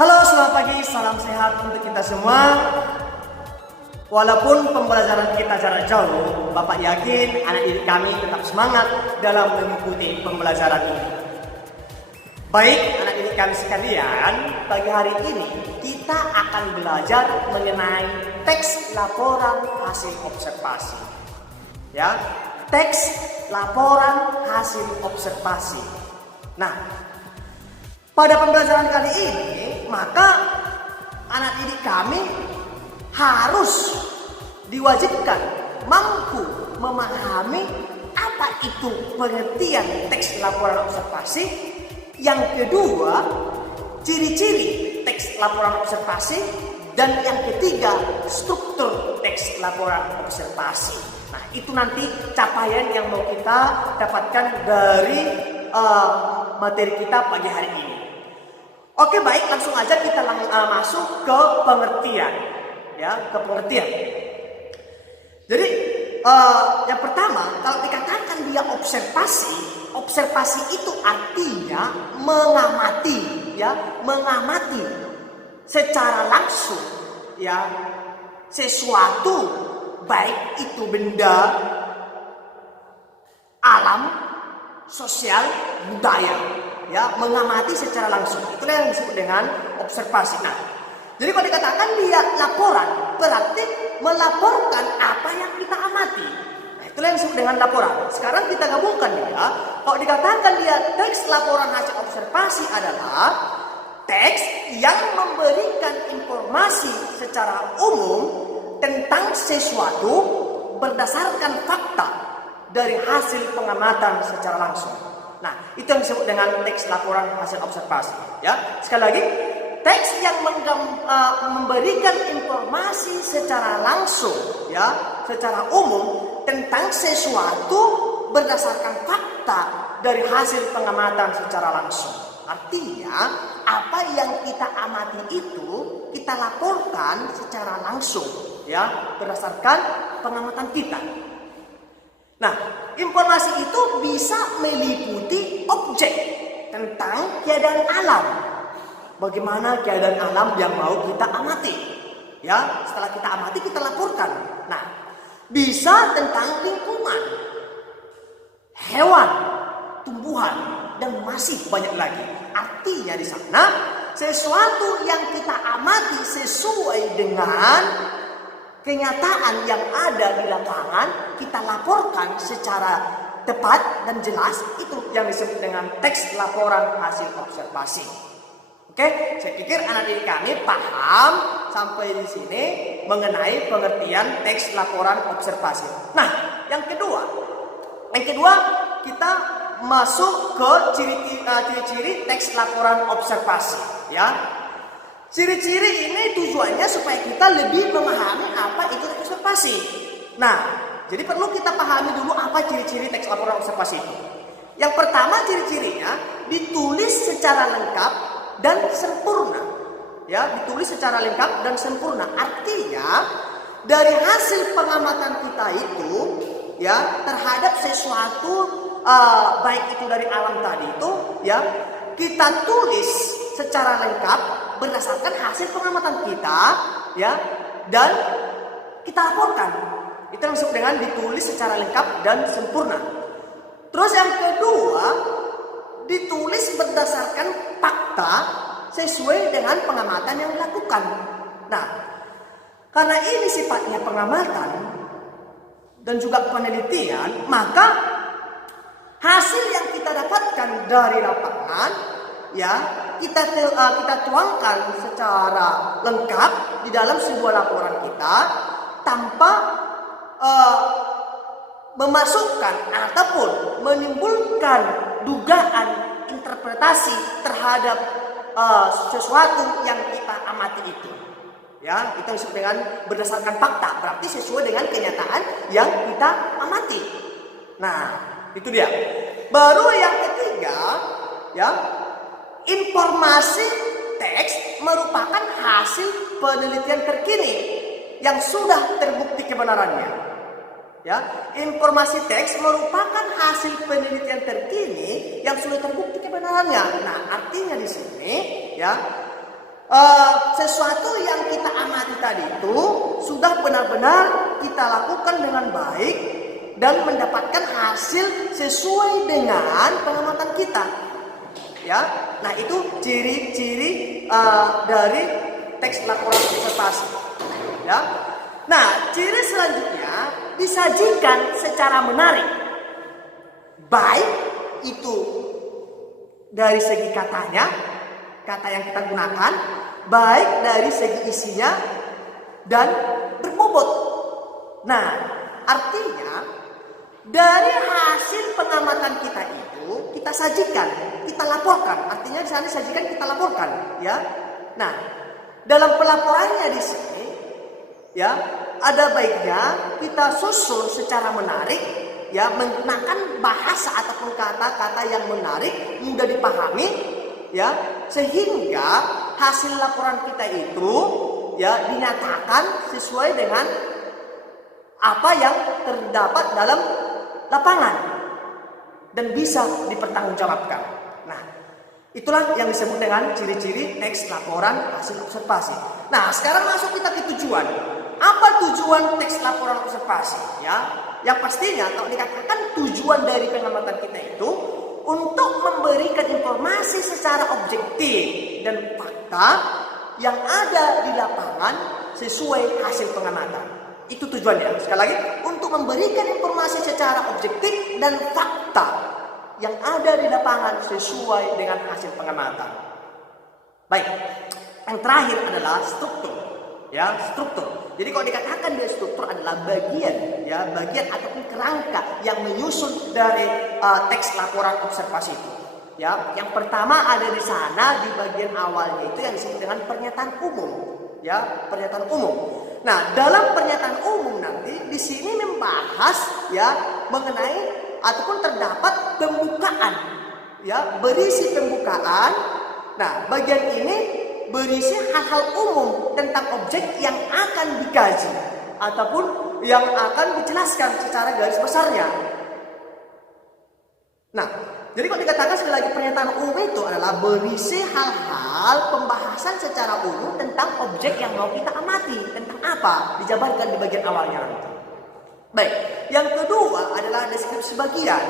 Halo, selamat pagi, salam sehat untuk kita semua. Walaupun pembelajaran kita jarak jauh, Bapak yakin anak didik kami tetap semangat dalam mengikuti pembelajaran ini. Baik, anak didik kami sekalian, pagi hari ini kita akan belajar mengenai teks laporan hasil observasi. Ya, teks laporan hasil observasi. Nah, pada pembelajaran kali ini, maka anak didik kami harus diwajibkan mampu memahami apa itu pengertian teks laporan observasi. Yang kedua, ciri-ciri teks laporan observasi. Dan yang ketiga, struktur teks laporan observasi. Nah, itu nanti capaian yang mau kita dapatkan dari materi kita pagi hari ini. Oke, baik, langsung aja kita masuk ke pengertian. Ya, ke pengertian. Jadi, yang pertama, kalau dikatakan dia observasi itu artinya mengamati, ya, mengamati secara langsung, ya, sesuatu, baik itu benda, alam, sosial, budaya. Ya, mengamati secara langsung. Itulah yang disebut dengan observasi. Nah, jadi kalau dikatakan dia laporan, berarti melaporkan apa yang kita amati. Nah, itulah yang disebut dengan laporan. Sekarang kita gabungkan dia. Kalau dikatakan dia teks laporan hasil observasi adalah teks yang memberikan informasi secara umum tentang sesuatu berdasarkan fakta dari hasil pengamatan secara langsung. Nah, itu yang disebut dengan teks laporan hasil observasi. Ya, sekali lagi, teks yang memberikan informasi secara langsung, ya, secara umum tentang sesuatu berdasarkan fakta dari hasil pengamatan secara langsung. Artinya, apa yang kita amati itu kita laporkan secara langsung, ya, berdasarkan pengamatan kita. Nah, informasi itu bisa meliputi objek tentang keadaan alam. Bagaimana keadaan alam yang mau kita amati. Ya, setelah kita amati kita laporkan. Nah, bisa tentang lingkungan, hewan, tumbuhan, dan masih banyak lagi. Artinya di sana sesuatu yang kita amati sesuai dengan kenyataan yang ada di lapangan kita laporkan secara tepat dan jelas. Itu yang disebut dengan teks laporan hasil observasi. Oke, saya pikir anak didik kami paham sampai di sini mengenai pengertian teks laporan observasi. Nah, yang kedua kita masuk ke ciri-ciri teks laporan observasi. Ya. Ciri-ciri ini tujuannya supaya kita lebih memahami apa itu teks observasi. Nah, jadi perlu kita pahami dulu apa ciri-ciri teks laporan observasi itu. Yang pertama, ciri-cirinya ditulis secara lengkap dan sempurna. Ya, ditulis secara lengkap dan sempurna. Artinya, dari hasil pengamatan kita itu, ya, terhadap sesuatu baik itu dari alam tadi itu, ya, kita tulis secara lengkap berdasarkan hasil pengamatan kita, ya, dan kita laporkan. Itu yang disebut dengan ditulis secara lengkap dan sempurna. Terus yang kedua, ditulis berdasarkan fakta sesuai dengan pengamatan yang dilakukan. Nah, karena ini sifatnya pengamatan dan juga penelitian, maka hasil yang kita dapatkan dari lapangan, ya, kita tuangkan secara lengkap di dalam sebuah laporan kita tanpa memasukkan ataupun menimbulkan dugaan interpretasi terhadap sesuatu yang kita amati itu. Ya, itu disebut dengan berdasarkan fakta, berarti sesuai dengan kenyataan yang kita amati. Nah, itu dia. Baru yang ketiga, ya, informasi teks merupakan hasil penelitian terkini yang sudah terbukti kebenarannya. Ya, informasi teks merupakan hasil penelitian terkini yang sudah terbukti kebenarannya. Nah, artinya di sini, ya, sesuatu yang kita amati tadi itu sudah benar-benar kita lakukan dengan baik dan mendapatkan hasil sesuai dengan pengamatan kita. Ya, nah itu ciri-ciri dari teks laporan observasi. Ya, nah ciri selanjutnya disajikan secara menarik, baik itu dari segi katanya, kata yang kita gunakan, baik dari segi isinya dan berbobot. Nah, artinya dari hasil pengamatan kita itu kita sajikan, kita laporkan. Artinya di sana sajikan, kita laporkan, ya. Nah, dalam pelaporannya di sini, ya, ada baiknya kita susun secara menarik, ya, menggunakan bahasa ataupun kata-kata yang menarik, mudah dipahami, ya, sehingga hasil laporan kita itu, ya, dinyatakan sesuai dengan apa yang terdapat dalam lapangan dan bisa dipertanggungjawabkan. Nah, itulah yang disebut dengan ciri-ciri teks laporan hasil observasi. Nah, sekarang masuk kita ke tujuan. Apa tujuan teks laporan observasi? Ya, yang pastinya kalau dikatakan tujuan dari pengamatan kita itu untuk memberikan informasi secara objektif dan fakta yang ada di lapangan sesuai hasil pengamatan. Itu tujuannya. Sekali lagi, untuk memberikan informasi secara objektif dan fakta yang ada di lapangan sesuai dengan hasil pengamatan. Baik, yang terakhir adalah struktur. Ya, struktur. Jadi kalau dikatakan dia struktur adalah bagian, ya, bagian ataupun kerangka yang menyusun dari teks laporan observasi itu. Ya, yang pertama ada di sana di bagian awalnya itu yang disebut dengan pernyataan umum. Ya, pernyataan umum. Nah, dalam pernyataan umum nanti di sini membahas, ya, mengenai ataupun terdapat pembukaan, ya, berisi pembukaan. Nah, bagian ini berisi hal-hal umum tentang objek yang akan dikaji ataupun yang akan dijelaskan secara garis besarnya. Nah, jadi kalau dikatakan sekali lagi pernyataan umum itu adalah berisi hal-hal pembahasan secara umum tentang objek yang mau kita amati. Tentang apa? Dijabarkan di bagian awalnya nanti. Baik, yang kedua adalah deskripsi bagian.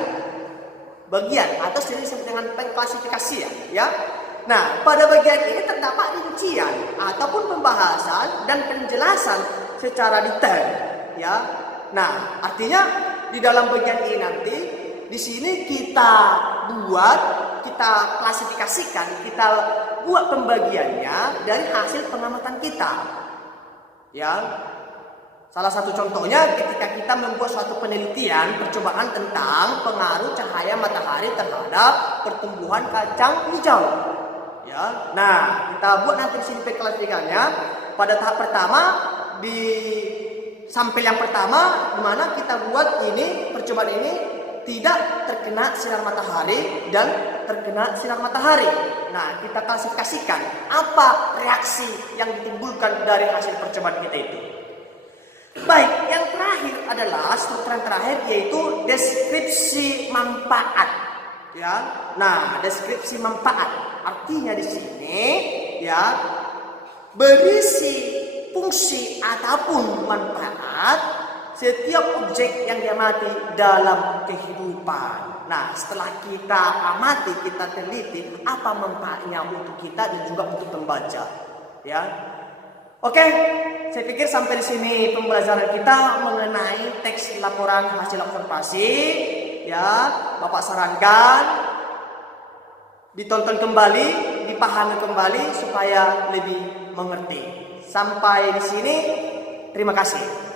Bagian atau sering disebut dengan pengklasifikasian, ya. Nah, pada bagian ini terdapat rincian ataupun pembahasan dan penjelasan secara detail, ya. Nah, artinya di dalam bagian ini nanti di sini kita klasifikasikan, kita buat pembagiannya dari hasil pengamatan kita. Ya. Salah satu contohnya ketika kita membuat suatu penelitian percobaan tentang pengaruh cahaya matahari terhadap pertumbuhan kacang hijau. Ya. Nah, kita buat nanti di sini klasifikasinya. Pada tahap pertama di sampel yang pertama di mana kita buat ini percobaan ini tidak terkena sinar matahari dan terkena sinar matahari. Nah, kita klasifikasikan apa reaksi yang ditimbulkan dari hasil percobaan kita itu. Baik, yang terakhir adalah struktur yang terakhir yaitu deskripsi manfaat. Ya, nah deskripsi manfaat artinya di sini, ya, berisi fungsi ataupun manfaat setiap objek yang diamati dalam kehidupan. Nah, setelah kita amati, kita teliti apa manfaatnya untuk kita dan juga untuk pembaca. Ya, oke, saya pikir sampai di sini pembelajaran kita mengenai teks laporan hasil observasi. Ya, Bapak sarankan ditonton kembali, dipahami kembali supaya lebih mengerti. Sampai di sini, terima kasih.